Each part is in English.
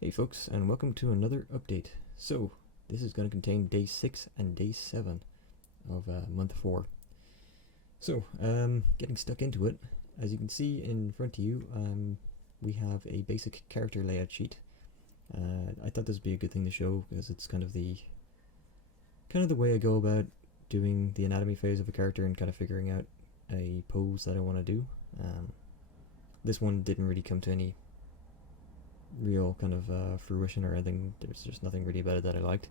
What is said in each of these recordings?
Hey folks, and welcome to another update. So, this is going to contain day 6 and day 7 of month 4. So, getting stuck into it. As you can see in front of you, we have a basic character layout sheet. I thought this would be a good thing to show because it's kind of the way I go about doing the anatomy phase of a character and kind of figuring out a pose that I want to do. This one didn't really come to any real kind of fruition or anything. There's just nothing really about it that I liked,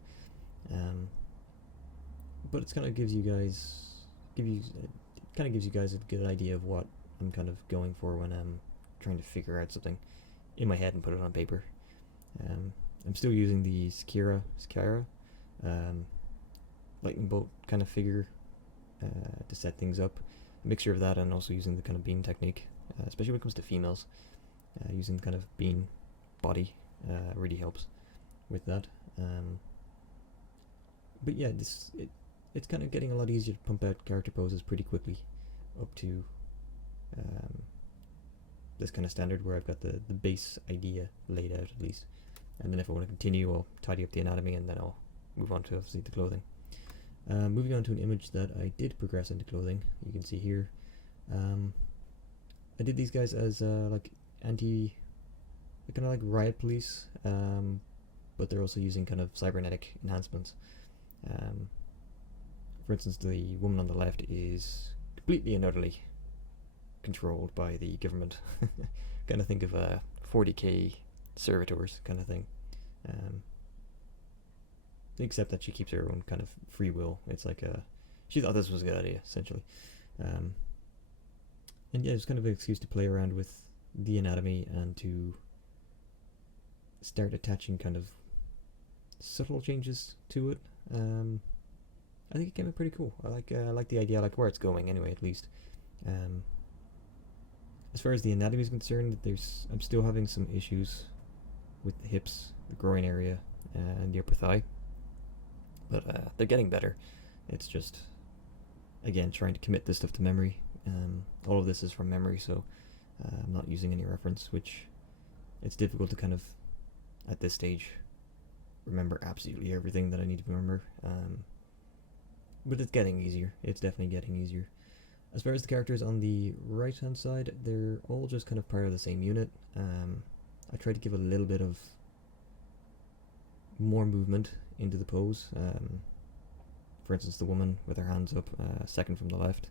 but it's kind of gives you guys a good idea of what I'm kind of going for when I'm trying to figure out something in my head and put it on paper. I'm still using the Skira lightning bolt kind of figure to set things up. A mixture of that and also using the kind of bean technique, especially when it comes to females. Using the kind of bean body really helps with that. But yeah, it's kind of getting a lot easier to pump out character poses pretty quickly, up to this kind of standard where I've got the base idea laid out at least, and then if I want to continue, I'll tidy up the anatomy and then I'll move on to obviously the clothing. Moving on to an image that I did progress into clothing, you can see here. I did these guys as like kind of like riot police, but they're also using kind of cybernetic enhancements. For instance, the woman on the left is completely and utterly controlled by the government. Kind of think of 40k servitors kind of thing. Except that she keeps her own kind of free will. It's like she thought this was a good idea, essentially. And yeah, it's kind of an excuse to play around with the anatomy and to start attaching kind of subtle changes to it. I think it came out pretty cool. I like the idea. I like where it's going anyway, at least. As far as the anatomy is concerned, I'm still having some issues with the hips, the groin area, and the upper thigh, but they're getting better. It's just, again, trying to commit this stuff to memory. All of this is from memory, so I'm not using any reference, which it's difficult to kind of, at this stage, remember absolutely everything that I need to remember. But it's getting easier. It's definitely getting easier. As far as the characters on the right hand side, they're all just kind of part of the same unit. I tried to give a little bit of more movement into the pose. For instance, the woman with her hands up, second from the left.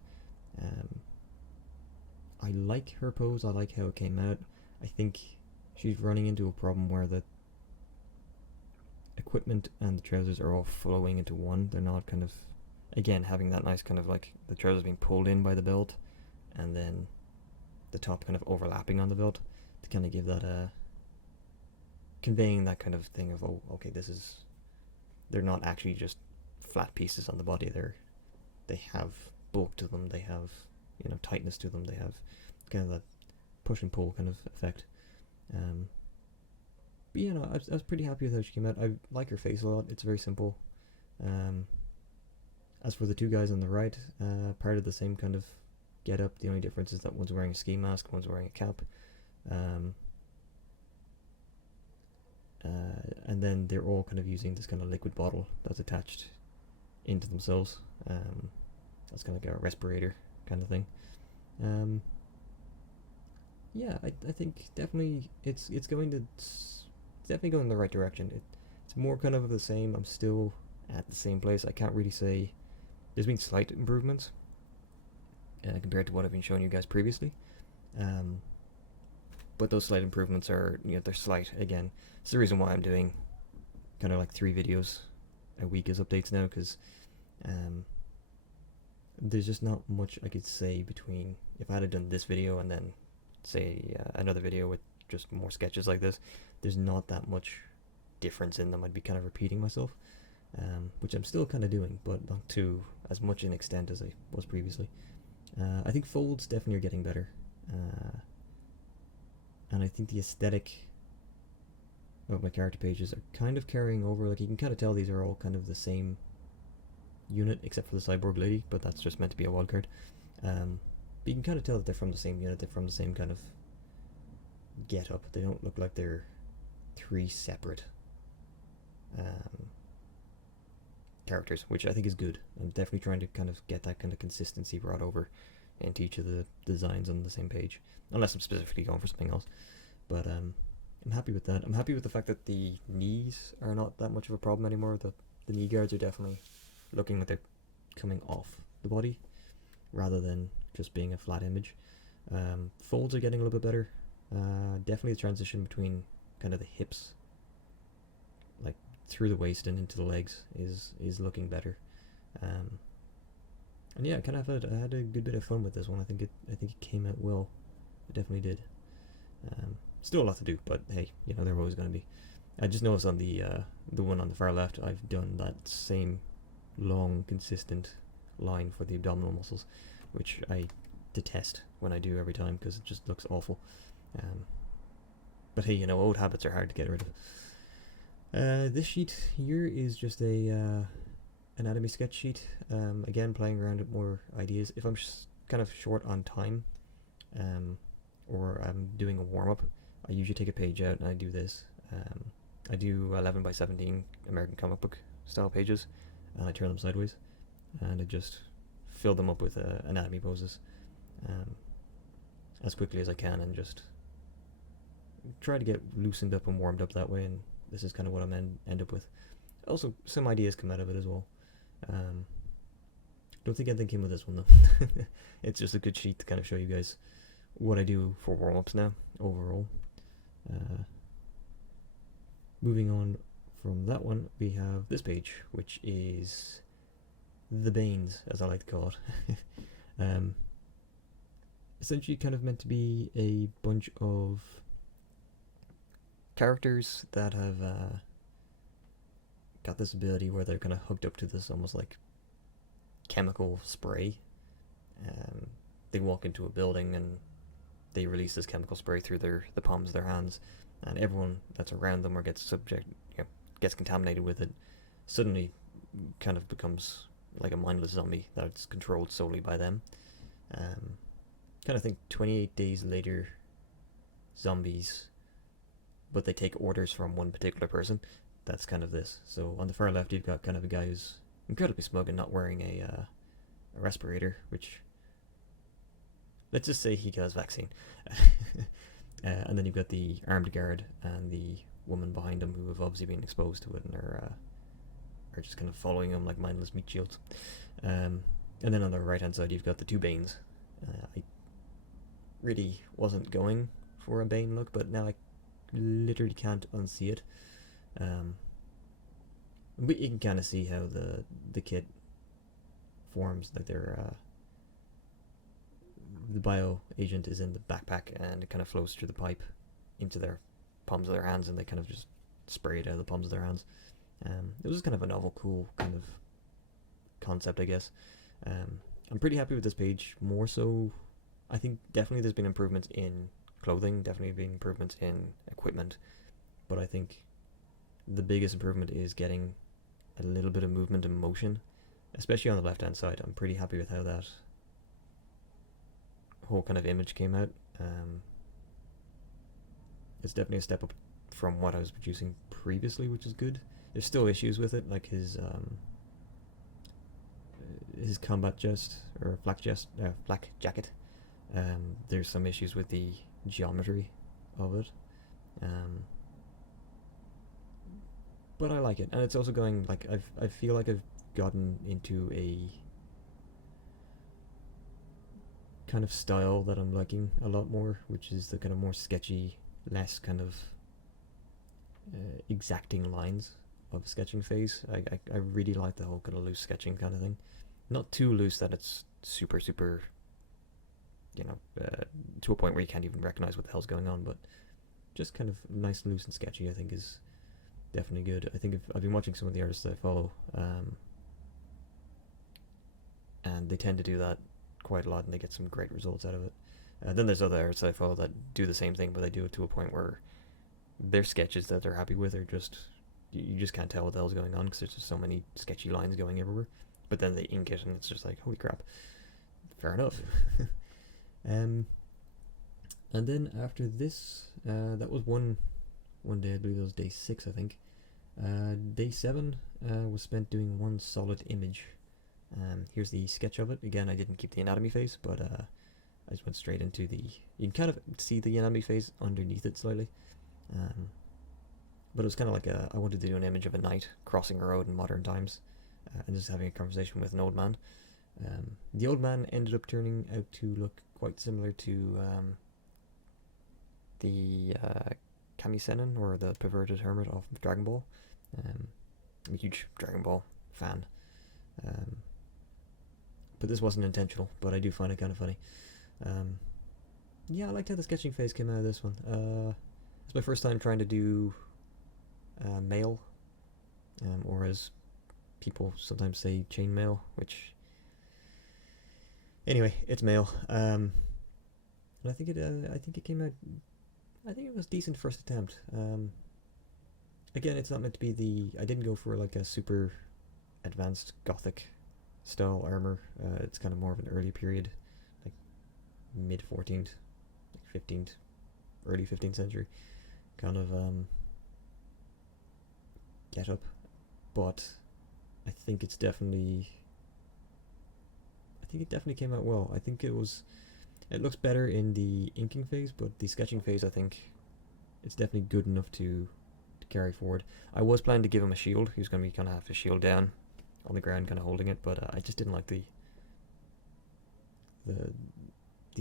I like her pose. I like how it came out. I think she's running into a problem where the equipment and the trousers are all flowing into one. They're not kind of, again, having that nice kind of like the trousers being pulled in by the belt and then the top kind of overlapping on the belt to kind of give that conveying that kind of thing of, oh, okay, they're not actually just flat pieces on the body. They have bulk to them. They have, tightness to them. They have kind of that push and pull kind of effect. But yeah, no, I was pretty happy with how she came out. I like her face a lot. It's very simple. As for the two guys on the right, part of the same kind of get up. The only difference is that one's wearing a ski mask, one's wearing a cap. And then they're all kind of using this kind of liquid bottle that's attached into themselves. That's kind of like a respirator kind of thing. Yeah, I think definitely it's definitely going in the right direction. It's more kind of the same. I'm still at the same place. I can't really say there's been slight improvements compared to what I've been showing you guys previously. But those slight improvements are, they're slight. Again, it's the reason why I'm doing kind of like 3 videos a week as updates now, because there's just not much I could say between if I had done this video and then say another video with just more sketches like this. There's not that much difference in them. I'd be kind of repeating myself, which I'm still kind of doing, but not to as much in extent as I was previously. I think folds definitely are getting better, and I think the aesthetic of my character pages are kind of carrying over. Like, you can kind of tell these are all kind of the same unit except for the cyborg lady, but that's just meant to be a wildcard. But you can kind of tell that they're from the same unit. They're from the same kind of get up. They don't look like they're 3 separate characters, which I think is good. I'm definitely trying to kind of get that kind of consistency brought over into each of the designs on the same page, unless I'm specifically going for something else. But I'm happy with that. I'm happy with the fact that the knees are not that much of a problem anymore. The knee guards are definitely looking like they're coming off the body rather than just being a flat image. Folds are getting a little bit better. Definitely the transition between kind of the hips, like through the waist and into the legs, is looking better. And yeah, I had a good bit of fun with this one. I think it came out well. It definitely did. Still a lot to do, but hey, you know, they're always going to be. I just noticed on the one on the far left, I've done that same long, consistent line for the abdominal muscles, which I detest when I do every time because it just looks awful. But hey, you know, old habits are hard to get rid of. This sheet here is just a anatomy sketch sheet. Again, playing around with more ideas. If I'm kind of short on time, or I'm doing a warm-up, I usually take a page out and I do this. I do 11 by 17 American comic book style pages, and I turn them sideways, and I just fill them up with anatomy poses as quickly as I can, and just try to get loosened up and warmed up that way. And this is kind of what I'm end up with. Also, some ideas come out of it as well. Don't think anything came with this one though. It's just a good sheet to kind of show you guys what I do for warm-ups now overall. Moving on from that one, we have this page, which is the Banes, as I like to call it. Essentially kind of meant to be a bunch of characters that have got this ability where they're kind of hooked up to this almost like chemical spray. They walk into a building and they release this chemical spray through the palms of their hands, and everyone that's around them or gets contaminated with it suddenly kind of becomes like a mindless zombie that's controlled solely by them. Kind of think 28 Days Later zombies, but they take orders from one particular person. That's kind of this. So on the far left, you've got kind of a guy who's incredibly smug and not wearing a respirator, which, let's just say he has vaccine. And then you've got the armed guard and the woman behind him who have obviously been exposed to it and are just kind of following him like mindless meat shields. And then on the right hand side, you've got the two Banes. I really wasn't going for a Bane look, but now I literally can't unsee it. But you can kind of see how the kit forms, like the bio agent is in the backpack and it kind of flows through the pipe into their palms of their hands, and they kind of just spray it out of the palms of their hands. It was kind of a novel, cool kind of concept, I guess. I'm pretty happy with this page. More so, I think definitely there's been improvements in clothing, definitely been improvements in equipment, but I think the biggest improvement is getting a little bit of movement and motion, especially on the left hand side. I'm pretty happy with how that whole kind of image came out. It's definitely a step up from what I was producing previously, which is good. There's still issues with it, like his combat chest or flak jacket. There's some issues with the geometry of it, but I like it, and it's also going like I feel like I've gotten into a kind of style that I'm liking a lot more, which is the kind of more sketchy, less kind of exacting lines of sketching phase. I really like the whole kind of loose sketching kind of thing. Not too loose that it's super, to a point where you can't even recognize what the hell's going on, but just kind of nice, loose, and sketchy, I think, is definitely good. I think I've been watching some of the artists that I follow, and they tend to do that quite a lot, and they get some great results out of it. Then there's other artists that I follow that do the same thing, but they do it to a point where their sketches that they're happy with are just, you just can't tell what the hell's going on because there's just so many sketchy lines going everywhere. But then they ink it, and it's just like, holy crap. Fair enough. And then after this, that was one one day. I believe it was day 6, I think. Day 7 was spent doing one solid image. Here's the sketch of it. Again, I didn't keep the anatomy phase, but I just went straight into the... You can kind of see the anatomy phase underneath it slightly. But it was kind of like I wanted to do an image of a knight crossing a road in modern times, and just having a conversation with an old man. The old man ended up turning out to look quite similar to the Kami-Senin, or the perverted hermit of Dragon Ball. I'm a huge Dragon Ball fan. But this wasn't intentional, but I do find it kind of funny. Yeah, I liked how the sketching phase came out of this one. It's my first time trying to do mail, or as people sometimes say, chainmail, which... Anyway, it's mail. And I think it came out... I think it was a decent first attempt. Again, it's not meant to be the... I didn't go for like a super advanced gothic style armor. It's kind of more of an early period, like mid 14th, like 15th, early 15th century kind of get up. But I think it definitely came out well. I think it looks better in the inking phase, but the sketching phase, I think it's definitely good enough to carry forward. I was planning to give him a shield. He was going to be kind of have his shield down on the ground, kind of holding it, but I just didn't like the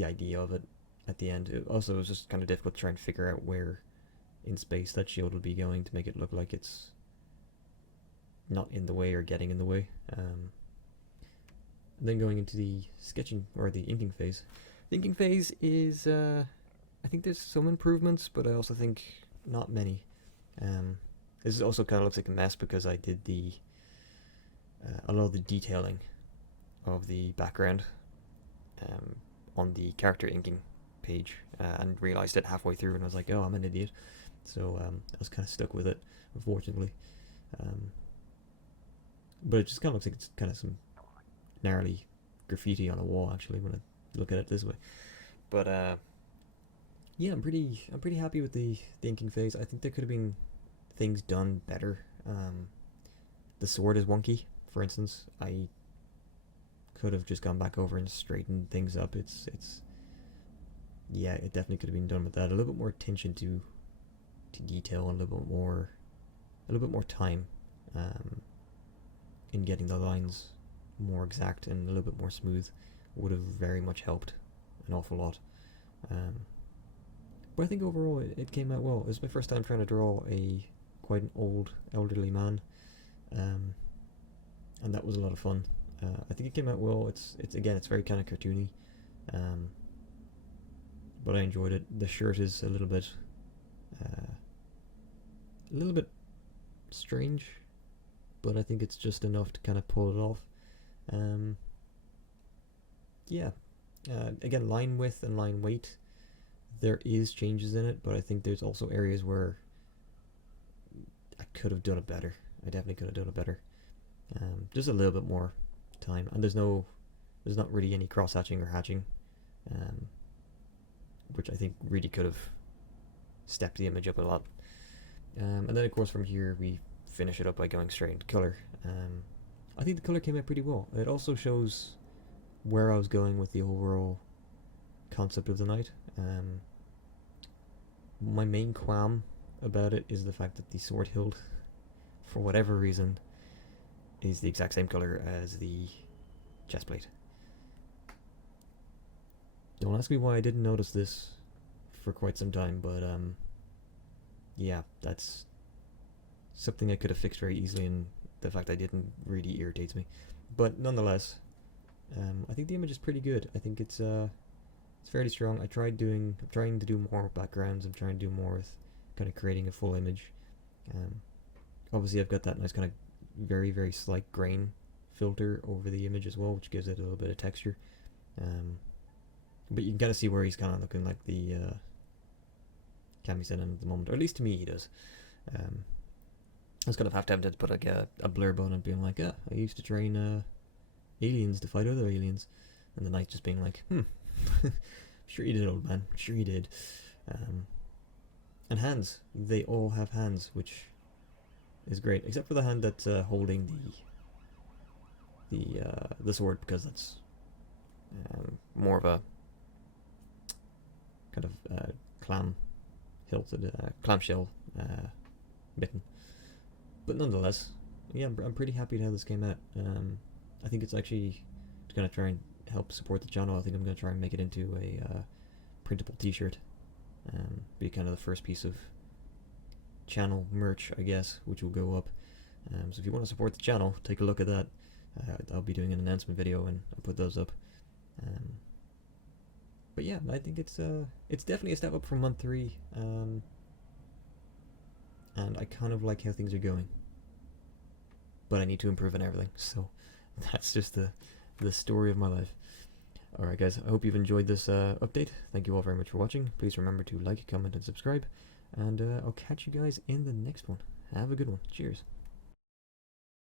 idea of it at the end. It was just kind of difficult to try and figure out where in space that shield would be going to make it look like it's not in the way or getting in the way. And then going into the sketching or the inking phase. The inking phase is, I think there's some improvements, but I also think not many. This also kind of looks like a mess because I did a lot of the detailing of the background on the character inking page, and realized it halfway through, and I was like, oh, I'm an idiot. So I was kind of stuck with it, unfortunately. But it just kind of looks like it's kind of some gnarly graffiti on a wall, actually, when I look at it this way. But yeah, I'm pretty happy with the inking phase. I think there could have been things done better. The sword is wonky, for instance. I could have just gone back over and straightened things up. It's yeah, it definitely could have been done with that. A little bit more attention to detail, and a little bit more time in getting the lines more exact and a little bit more smooth would have very much helped an awful lot. But I think overall it came out well. It was my first time trying to draw quite an elderly man, and that was a lot of fun. I think it came out well. It's very kind of cartoony, but I enjoyed it. The shirt is a little bit strange, but I think it's just enough to kind of pull it off. Yeah. Again, line width and line weight, there is changes in it, but I think there's also areas where I could have done it better. I definitely could have done it better. Just a little bit more time, and there's not really any cross hatching or hatching, which I think really could have stepped the image up a lot. And then of course from here we finish it up by going straight into color. I think the color came out pretty well. It also shows where I was going with the overall concept of the knight. My main qualm about it is the fact that the sword hilt, for whatever reason, is the exact same color as the chest plate. Don't ask me why I didn't notice this for quite some time, but yeah, that's something I could have fixed very easily, and the fact I didn't really irritates me. But nonetheless, I think the image is pretty good. I think it's fairly strong. I'm trying to do more backgrounds. I'm trying to do more with kind of creating a full image. Obviously I've got that nice kind of very, very slight grain filter over the image as well, which gives it a little bit of texture. But you can kind of see where he's kind of looking like the Kami-Senin at the moment, or at least to me he does. I was kind of half tempted to put like a blurb on it being like, I used to train aliens to fight other aliens, and the knight just being like, sure you did, old man, sure you did. And hands. They all have hands, which is great, except for the hand that's holding the sword, because that's more of a kind of hilted clamshell mitten. But nonetheless, yeah, I'm pretty happy with how this came out. I think it's actually going to try and help support the channel. I think I'm going to try and make it into a printable t-shirt. Be kind of the first piece of channel merch, I guess, which will go up. So if you want to support the channel, take a look at that. I'll be doing an announcement video and I'll put those up. But yeah, I think it's definitely a step up from month 3, and I kind of like how things are going. But I need to improve on everything, so that's just the story of my life. Alright guys, I hope you've enjoyed this update. Thank you all very much for watching. Please remember to like, comment, and subscribe. And I'll catch you guys in the next one. Have a good one. Cheers.